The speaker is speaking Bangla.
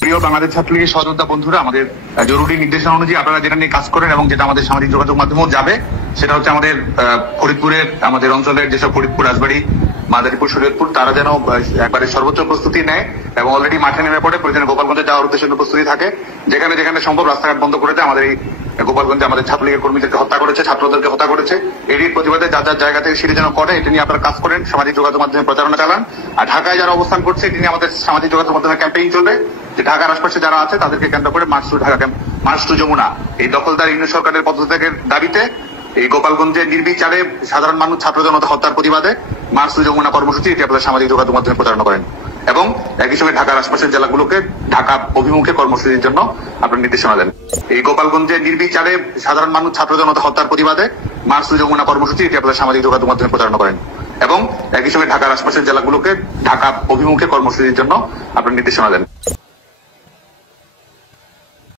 প্রিয় বাংলাদেশ ছাত্রলীগের সহযোদ্ধা বন্ধুরা, আমাদের জরুরি নির্দেশনা অনুযায়ী আপনারা যেটা নিয়ে কাজ করেন এবং যেটা আমাদের সামাজিক যোগাযোগ মাধ্যমেও যাবে, সেটা হচ্ছে আমাদের ফরিদপুরের আমাদের অঞ্চলের যেসব ফরিদপুর, রাজবাড়ী, মাদারীপুর, শরীয়তপুর, তারা যেন একবারে সর্বোচ্চ প্রস্তুতি নেয় এবং অলরেডি মাঠে নেমে পড়ে। প্রয়োজনে গোপালগঞ্জে যাওয়ার উদ্দেশ্যে প্রস্তুতি থাকে। যেখানে যেখানে সম্ভব রাস্তাঘাট বন্ধ করে দেয়। আমাদের এই গোপালগঞ্জে আমাদের ছাত্রলীগের কর্মীদেরকে হত্যা করেছে, ছাত্রদেরকে হত্যা করেছে। এরই প্রতিবাদে যার যার জায়গা থেকে সেটি যেন করে, এটা নিয়ে আপনারা কাজ করেন, সামাজিক যোগাযোগ মাধ্যমে প্রচারণা চালান। আর ঢাকায় যারা অবস্থান করছে, এটি নিয়ে আমাদের সামাজিক যোগাযোগ মাধ্যমে ক্যাম্পেইন চলবে যে ঢাকার আশপাশে যারা আছে তাদেরকে কেন্দ্র করে march to Dhaka camp, march to Jamuna, এই দখলদার ইউনিট সরকারের পদত্যাগের দাবিতে এই গোপালগঞ্জে নির্বিচারে সাধারণ মানুষ, ছাত্র জনতা হত্যার প্রতিবাদে মার্চ টু যমুনা কর্মসূচি, এটি আপনারা সামাজিক যোগাযোগ মাধ্যমে প্রচারণা করেন এবং একই সঙ্গে ঢাকার আশপাশের জেলাগুলোকে ঢাকা অভিমুখে কর্মসূচির জন্য আপনার নির্দেশনা দেন। এই গোপালগঞ্জে নির্বিচারে সাধারণ মানুষ, ছাত্র জনতা হত্যার প্রতিবাদে মার্চ টু যমুনা কর্মসূচি, এটি আপনারা সামাজিক যোগাযোগ মাধ্যমে প্রচারণা করেন এবং একই সঙ্গে ঢাকার আশপাশের জেলাগুলোকে ঢাকা অভিমুখে কর্মসূচির জন্য আপনার নির্দেশনা দেন।